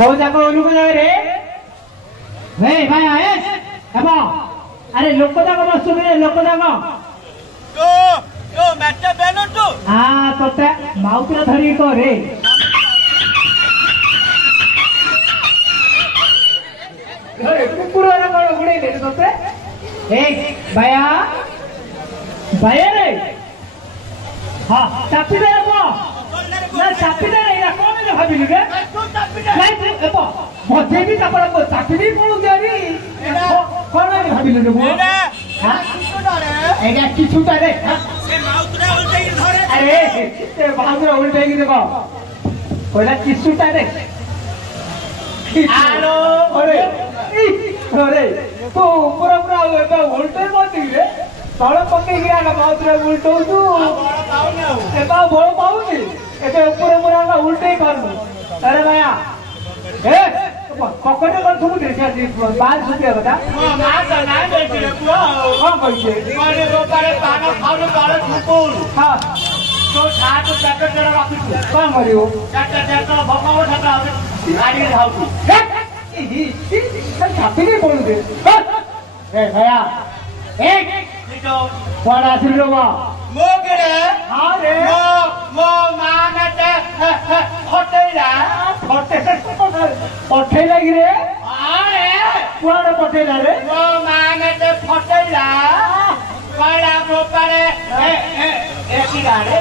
कौ जाको ओलू को जावे रे भाई भाई आए हेबो अरे लोक जाको बसु रे लोक जाको यो मैच बेनो तो हां तोते माउतरा धरी को रे अरे कुकुरा रा को गुडे दे तोते ए भैया भैया रे हां चापी दे बो ना चापी दे रे कोन जे भाबिलु रे तू चापी दे नहीं एबो मथे भी कपड़ा को चापी भी कोन जारी कोन जे भाबिलु रे बो हां एगा किछुटा रे से माउतरा उल्टे की धरे अरे ए बाहुरा उल्टे की देखो कोइला किछुटा रे हेलो अरे अरे तो पूरा पूरा एबा उल्टे मती रे तळ पके गिरा का बाहुरा उल्टो तू एबा बोल पाउनी एते ऊपर पूरा का उल्टे करनु अरे भैया ए पकड़े कर तुम देखा बाल सुतिया बता ना तो ना देख रे पुआ हां कहिए माने रोपारे पाना खाउनु काले ठुकुल हां तो छाट जैकेट जरा राखी कौन मरियो जैकेट भगाओ छटा गाड़ी धाउ छाती नहीं बोल दे ए भैया एक निको बड़ा सिलवा मोगरे हां रे मो मानते होटेला पठे लगी रे अरे कुआड़े पठेला रे मो मानते फटेला कला रोपारे ए की गाड़ी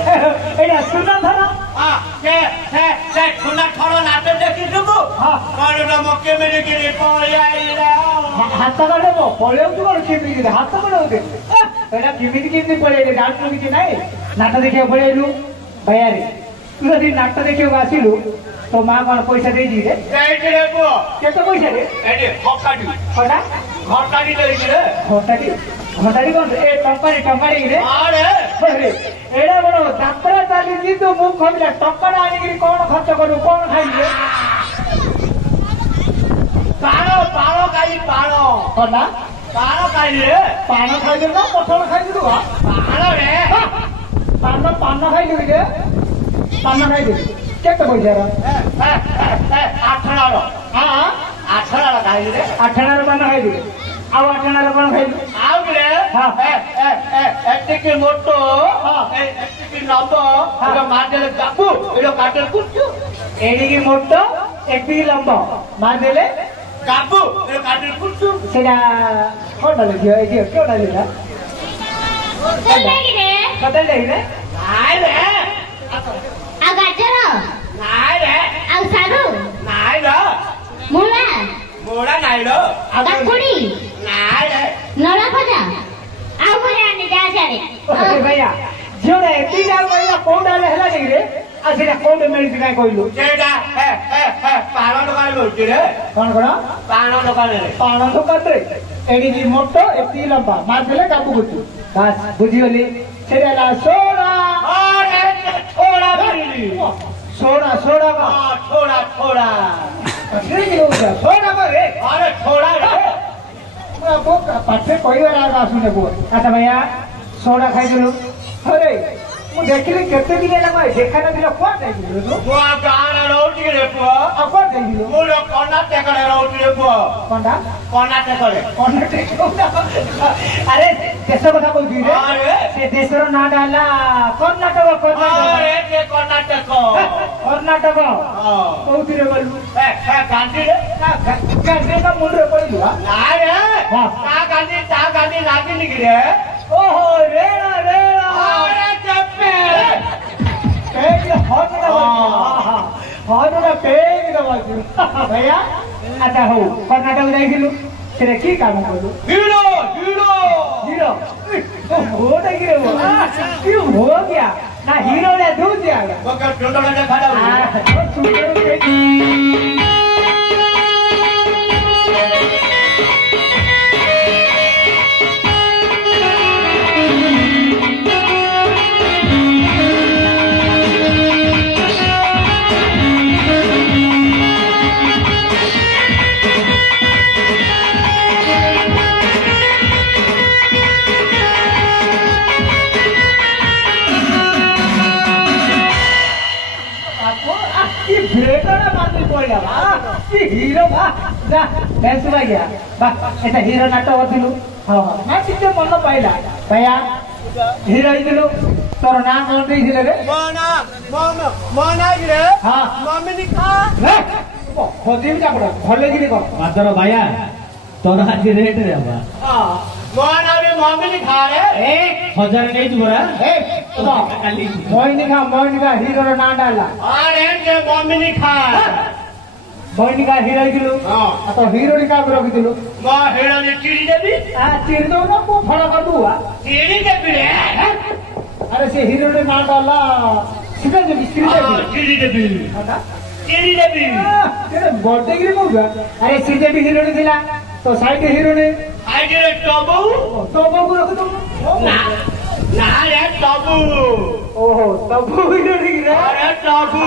एटा सुना धरा हां से खुना थरो नाटे देखि दुबु हां करो मके मेरे गिरे पळाइला हाथ काढे बो पळेउ तू कोण केमी दे हाथ काढे होते एटा केमी पळेले जाणतो की नाही नाटक देखियो पळेलू भैया रे तू जदी नाटक देखियो आसिलू तो मां कोन पैसा दे दी रे एटे रे बो केतो पैसा रे एटे हकाडी कोना घटाडी ले रे घटाडी कोन ए टंकाडी रे अरे अरे एडा बडो यात्रा चाली नी तो मुख खमिला टंकाडा आनी कोन खर्च करू कोन खाई रे पाणो खाई पाणो कोना पाणो खाई रे पान खाई दे ना पठल खाई दे पाणो रे पान खाई दे रे पान खाई दे केते पैसा रे आठणारो हां आठणारो खाई रे आठणार पान खाई दे आउ आठणार कोन खाई आउ रे हां एटिके मोटो हां एटिके लंबो एलो मारदेले कापू एलो काटेल कुचू एडी की मोटो एटी लंबो मार देले कापू एलो काटेल कुचू सेडा कोन डाले ए क्यों डाले ना कतल दे रे नाइ रे आ गाजर नाइ रे आ सारू नाइ रे मुला मोड़ा नाइ रे काकुड़ी नाइ रे नड़ा भजा आ भजा ने जा जारे अरे भैया जोड़ा एटी डाल पहिला कोन डाले हला नहीं रे आ सेडा कोन मेल दिना कहलु जेडा पाणो दुकान बोलती रे कोन कोन पाणो दुकान रे पान तो कर रे एडी की मोटो एटी लंबा मार देले काबू गुचू बस बुझियोली सेडा ला सोडा अरे थोड़ा भी सोडा सोडा का थोड़ा थोड़ा अरे की हो गया सोडा का रे अरे थोड़ा रे वो पाठे कोई वाला आसु ने बोल अच्छा भैया सोडा खाई देलु अरे मु देखिले केते दिन ना भाई देखा ना दिला कोन जाई दिलु तू वो गाना रोटी रे पुआ अपन जाई दिलु मुलो कर्नाटक रे रोटी रे पुआ कोनडा कर्नाटक रे अरे देश कथा बोल दी रे अरे से देशर ना डाला कर्नाटक अरे के कर्नाटक कर्नाटक हां कोउती रे बोलू गांधी रे गांधी का मुंड रे पड़िलु ना रे हां ता गांधी लागी निकले रे ओहो रेड़ा रेड़ा अरे चप्पे पेग हॉट ना हां हॉट ना पेग ना बाजू भैया अच्छा हो कर्नाटक जाई दिलु तेरे की काम करू हीरो हीरो हीरो हो दे गिरे वो क्यों हो गया ना हीरो ने दूध दिया वो का टोटो ने खड़ा ये मारती पड़िया ये हीरो बा जा मैं सुबह गया बा ऐसा हीरो नाटक होतिलु हां ना किते मन पाइला भैया हीरो इदिलु तोर नाम कोन देइले रे मना गिरे हां मम्मी नि खा रे होदी भी जाबड़ भले गिरी को मातर भैया तोर आज रेट रे बा हां मना रे मम्मी नि खा रे ए 1000 नहीं जुरा मोइन का हीरो रो ना डाला अरे के मम्मी नि खा मोइन का हीरो दिलु हां तो हीरो नि का रखि दिलु म हेड़ा नि चिड़ी देबी आ चिर दो ना को फड़ा कर दुआ चिड़ी देबी रे अरे से हीरो रे ना डाला सीधा जे चिड़ी देबी अच्छा चिड़ी देबी तेरे बर्थडे गिरी को अरे सीधे भी हीरो ने दिला तो साइड हीरो ने आई रे टबू तो बाबू रख दो ना ना रे टबू ओहो तबु हीरो ने गिरा अरे टबू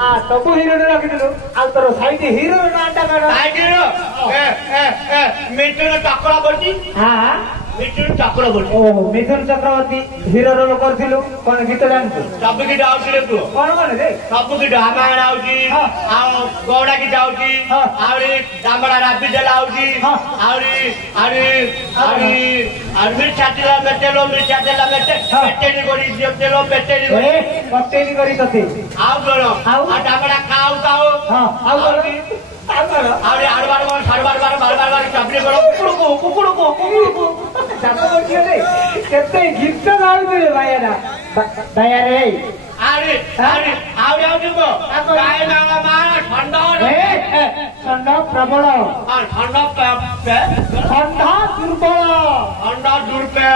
हां तबु हीरो ने रख दिलु आ तोर साइड हीरो रे नाटा कर आई रे ए मिटू ने टकरा बड़ी हां मिटू टकरा बड़ी ओहो मिथुन चक्रवर्ती हीरो रोल करथिलु कोन गीत जानतु सब की डाउट रे तू कोन कोन रे सब की रामायण आउची आ गौड़ा की जाउची आउरी डामड़ा राबी जलाउची आउरी आउरी आउरी आउरी छातीला मेटेलो मेटेली गोरी दियतेलो मेटेली गोरी ए कटेली करी तते आउ गलो आ डामड़ा खाऊ हां आउ गलो आउ गलो आउरी बार चापड़ी गलो कुकुड़ को जातो बोलियो रे केते गीत गाउ रे भाईरा भाईरा रे आउरी आउरी आउरी आउरी को काय नांगा मार ठंडा ए ठंडा प्रबल आ ठंडा पे ठंडा दुर्बल ठंडा दूर पे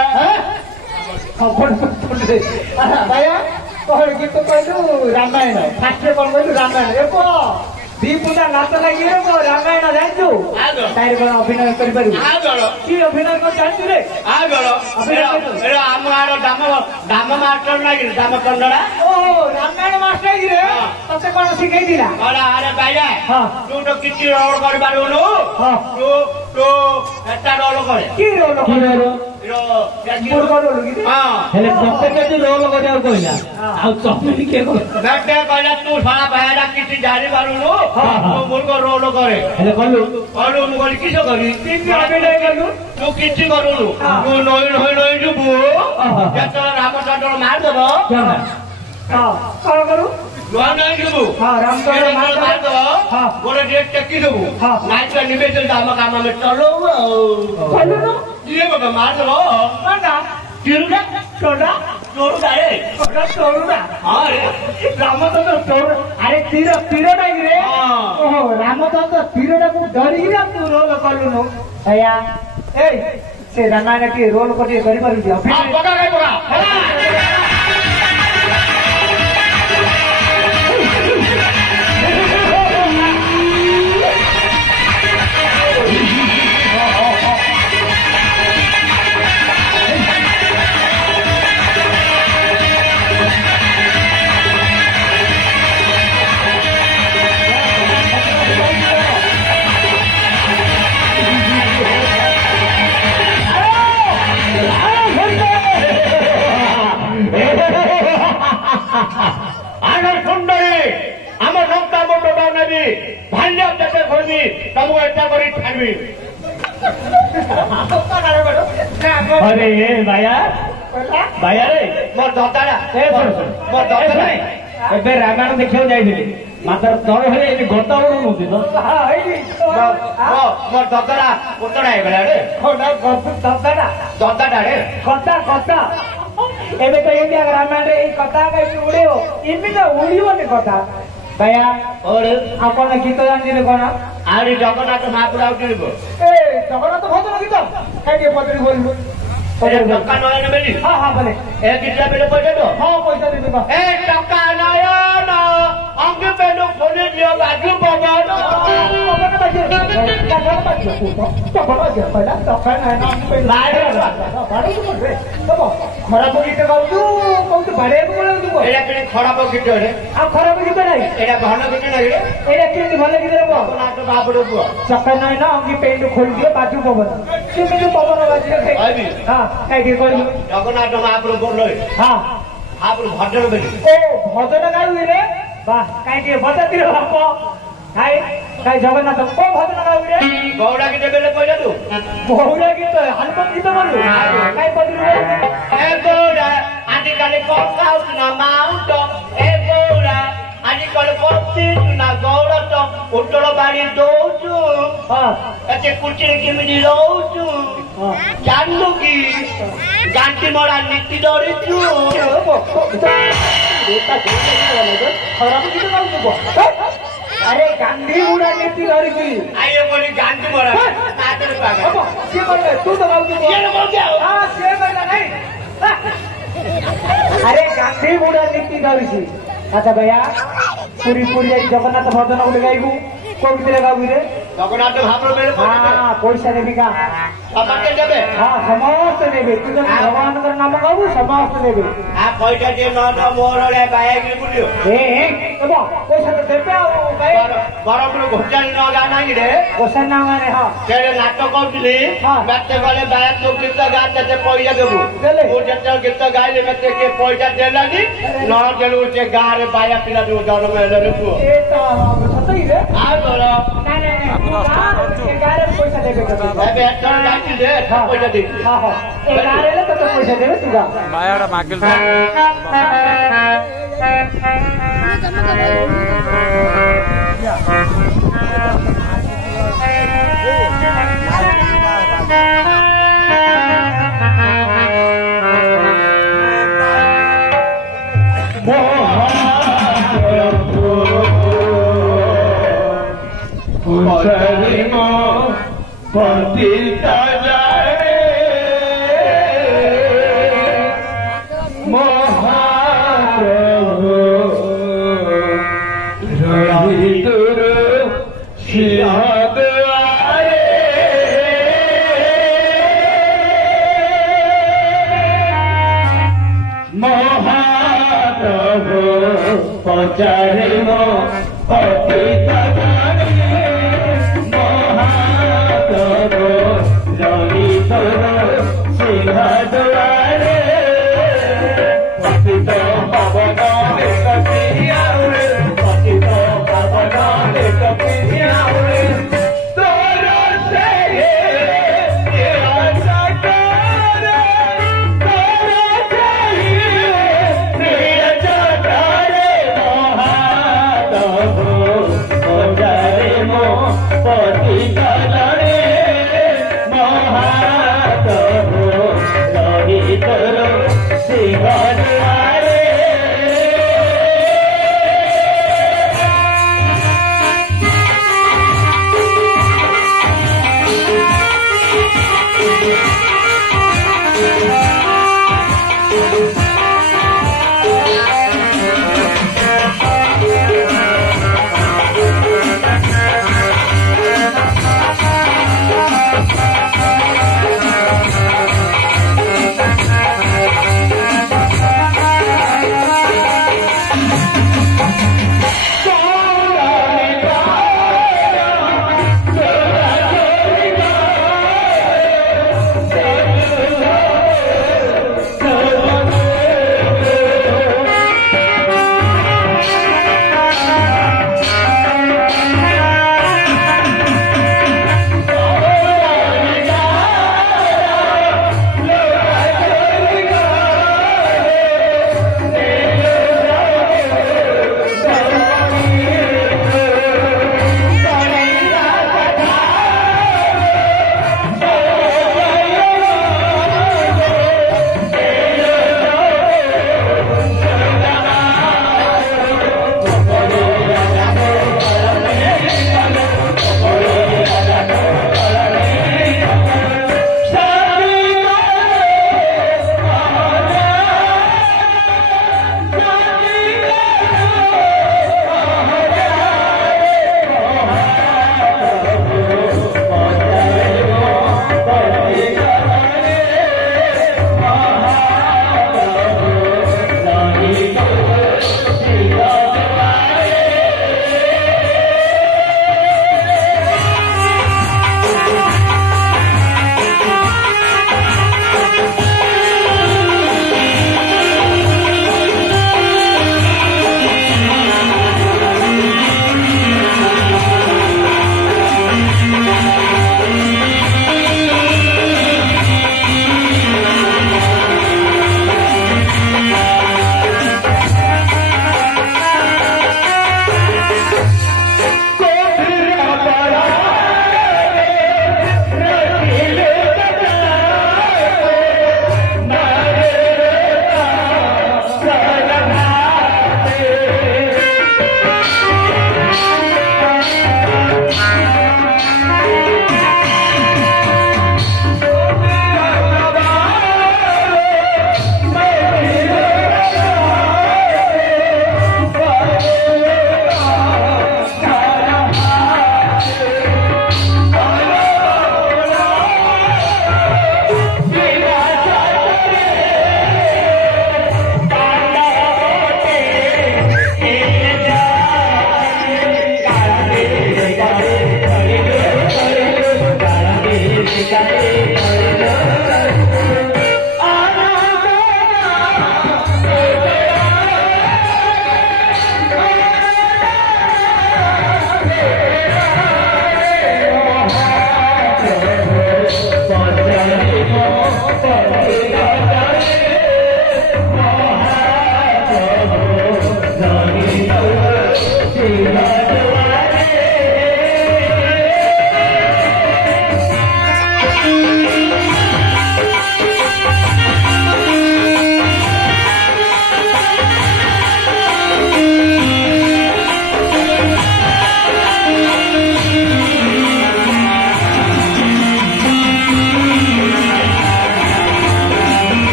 खबर पड़ रे भाईया तोहर गीत कहलु रामायण फास्ट रे कोन कहलु रामायण एको दीपुटा नाच लागि रे को रामायण जानछु तारे कोन अभिनय करि पारु आ गलो की अभिनय को जानछु रे आ गलो एरा आम आरो दाम मास्टर नाही दाम कंडड़ा ओ रामायण मास्टर गिरे तते कोन सिखाई दिला अरे भाईया हां तू तो किछि रोल कर पारुनु हां तू एटा रोल करे की रोल की रो मोर को रोल गिरे हां हेले चप्पे के तू रोल करिया कहला आ चप्पे के को बेटे कहला तू साला भाईरा किछि जानि पारुनु तू मोर को रोल करे हेले कहलु कहलु मु कहली किछो करी तीन अभिनय करलु तू किछि करुनु तू नई जुबु जेतला रामचंद्र मार देबो केना हां कोन करू नई जुबु हां रामचंद्र मार देबो हां गोरे डेट टेकी देबो हां नाइट का निवेदन काम में चलो कहलु न ये बाबा मार देबो ना किरुडा छोड़ा तोरू दाए छोड़ा छोड़ा हां रे रामचंद्र छोड़ अरे तीर नहीं रे ओहो रामचंद्र तीरटा को डरी रे तू रोल करलु न भैया ए से रामायण के रोल करी पारु दियो हां पका गई पका आनर सुंदरी आम नक्ता मोटा नेबी भाल्य देते खोजी तुमको एटा करी ठानबी अरे ए भैया भैया रे मोर दताड़ा ए मोर दताड़ा एबे रामायण देखियो जाइथिली मातर तोर हेले ए गता बड़ नथि तो मोर दताड़ा कोतड़ा हे बेला रे दताड़ा रे कथा एबे तो इंडिया रामायण रे कथा कहीं उड़े हो इनमें तो उड़ीबनी कथा भैया और आपण गीत जानि कोन आरी जगन्नाथ महापुर आउटिबो ए जगन्नाथ भजन गीत काई पदरी बोललु टक्का नयन बेली हां हां बोले ए कितला बेले पैसा दो हां पैसा दे दे ए टक्का नयन अंग पेनो खोले लियो बाजू पवन ଖରାପ ଗୀତ ଗାଉଛୁ କହୁଛୁ ବାଡେଇବାକୁ ପଳଉଛୁ ଏଇଟା କିଣି ଖରାପ ଗୀତ ରେ ଆଉ ଖରାପ ଗୀତ ନାହିଁ ଏଇଟା ଭଲ ଗୀତ ନାହିଁ ରେ ଏଇଟା କେମିତି ଭଲ ଗୀତରେ କହ ନାଟ ବାବୁର ପୁଅ ସକାଳ ନାହିଁ ନା ଅଙ୍ଗି ପେଣ୍ଟ ଖୋଲିଦିଅ ବାଜୁ ପବନ କେମିତି ପବନ ବାଜିଲେ କହିବି ହଁ କାହିଁକି କହିଲୁ ଜଗନ୍ନାଥ ମହାପ୍ରଭୁ ବୋଲ ହଁ ମହାପ୍ରଭୁ ଭଜନ ବେଲି ଓ ଭଜନ ଗାଇଲେ ବାଃ କାହିଁକି ବଜାତିର ବାପ କାଇ କାଇ ଜଗନ୍ନାଥ କୋ ଭଜନ ଗାଉରେ ଗୌଡ଼ା କି ଦେବେ କହିଲା ତୁ ବହୁଳ ଗୀତ ହନୁମାନ ଗୀତ ବୋଲୁ କାଇ ପଦିରୁ ଏ ଗୌଡ଼ା ଆଜିକାଲି କଣ ଖାଉଛୁ ନା ମାଉଟ ଏ ଗୌଡ଼ା ଆଜିକାଲି ପତି ନା ଗୌଡ଼ ତ ଉତ୍ତର ବାଡ଼ି ଦଉଛୁ ଏତେ କୁଚିରେ କେମିତି ରହୁଛୁ ଜାଣିଲୁ କି ଗାଣ୍ଠି ମରା ନୀତି ଧରିଛୁ ଖରାପ ଗୀତ ଗାଉଛୁ अरे गांधी बुढ़ा नीति धरिकी आइए बोली गांधी मरा तातर पागल किए बोल तू तो गाउछु ये बोल क्या हां से कहला नहीं अरे गांधी बुढ़ा नीति धरिकी अच्छा भैया पूरी पूरी जगन्नाथ भजन बोले गाइबू कोन रे गाबू रे जगन्नाथ भापर मेरे हां पैसा देबी का बाबा के देबे हां समस्त देबे तू जब भगवान का नाम गाबू समस्त देबे आ पैसा जे न न मोर रे बाइक रे बुलियो ए एबो पैसा तो देबे आ भाई बरपुर घोटाली न गाना कि रे पैसा ना माने हां तेरे नाटक करथिली बाते वाले बात तो गीत गाते ते पैसा देबू देले ओ जते गीत गाइले मते के पैसा देलानी न देलु जे गा रे बाया पिला दो जन में रे तू ए तो सतई रे आ तोरा नहीं नहीं गारे पैसा देबे कतो एबे तोर गाती दे पैसा दे हां हां ए गारे ले तो पैसा देबे तुगा मायाडा मागेल पतिता जाए महाप्रभु रवि दूर सिंहद आए महाप्रभु पचारे मो पतिता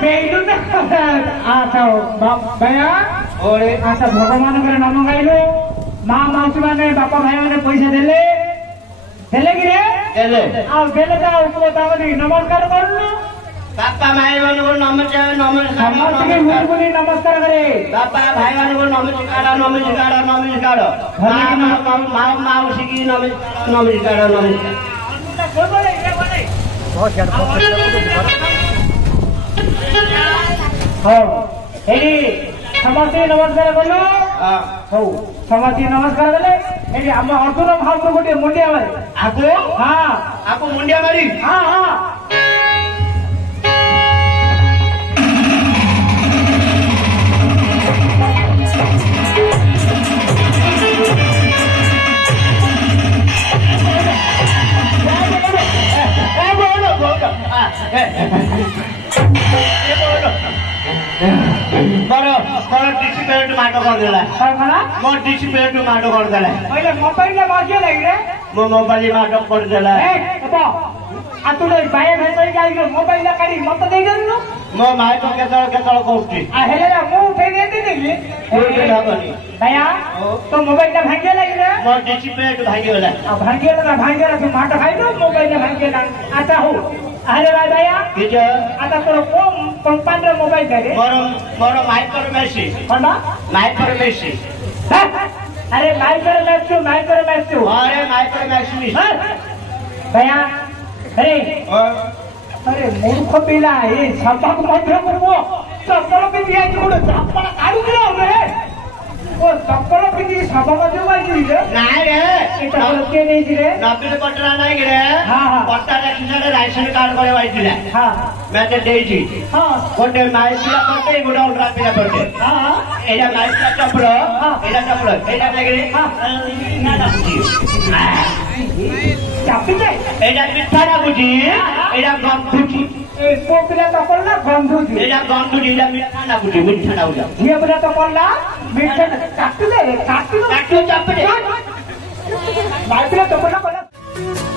बेलू ना अच्छा भैया ओरे अच्छा भगवान करे नाम गाइलो माँ माउसी माने बापा भाई माने पैसा देले देले कि रे देले आ देले ता ऊपर तावनी नमस्कार करनु बापा भाई माने को नमस्कार समस्त के मुंह बोली नमस्कार करे बापा भाई माने को नमस्कार माँ माउसी की नमस्कार हाँ हेरी समस्ते नमस्कार कलो हौ समस्ते नमस्कार कले हेरी हम अर्जुन भाव गोटे मुंडिया मारे आपको हाँ आपको मुंडिया मारी हाँ हाँ ମୋର ଡିସି ପ୍ଲେଟ୍ ମାଡ଼ କରିଦେଲା ମୋ ଡିସି ପ୍ଲେଟ୍ ମାଡ଼ କରିଦେଲା ମୋବାଇଲ ମାରିଏ ଲାଗିଲେ ମୋ ମୋବାଇଲ ମାଡ଼ କରିଦେଲା आ तू बाया भाई भाई गाई मोबाइल काढी मत देई देनु ମୋ ମାଇ ତ କେତେବେଳେ କହୁଛି आ हेले मु उठे दे देली भैया तो मोबाइल भांगे लागिले ମୋ ଡିସି ପ୍ଲେଟ୍ ଭାଙ୍ଗିଗଲା आ भांगे तू माट खाइलो मोबाइल भांगे ना आता हो अरे भाई भैया किछ आता तोर कोन कंपनी रे मोबाइल दे ମୋର ମାଇକ୍ରୋ ମେସି कोना ମାଇକ୍ରୋ ମେସି अरे माइक्रो मैक्स अरे माइक्रो मॅक्सी भैया अरे मूर्ख पिला ये सबक मध्य को चप्पल पे दिया जोड़ चप्पल काढू दिला रे ओ चप्पल पे दी सबक मध्य वाली रे नाही रे एटा के नाही रे नबील पटरा नाही रे हां हां पट्टा रेशन राशन कार्ड करे वाइथिला हां मैं ते देइची हां गोटे माइसिला पट्टे गोटे उल्टा पिला पट्टे हां एटा माइसिला चप्पल एटा चप्पल एटा बेगरे ना ना बुझी चापीचे एटा मिठा ना बुझी एटा गंधुची ए पोपिला चप्पल ना गंधुची एटा गंधुची एटा मिठा ना बुझी ये बड़ा चप्पल ना मीठा काटू दे काटू चप्पल माइक्रो चप्पल ना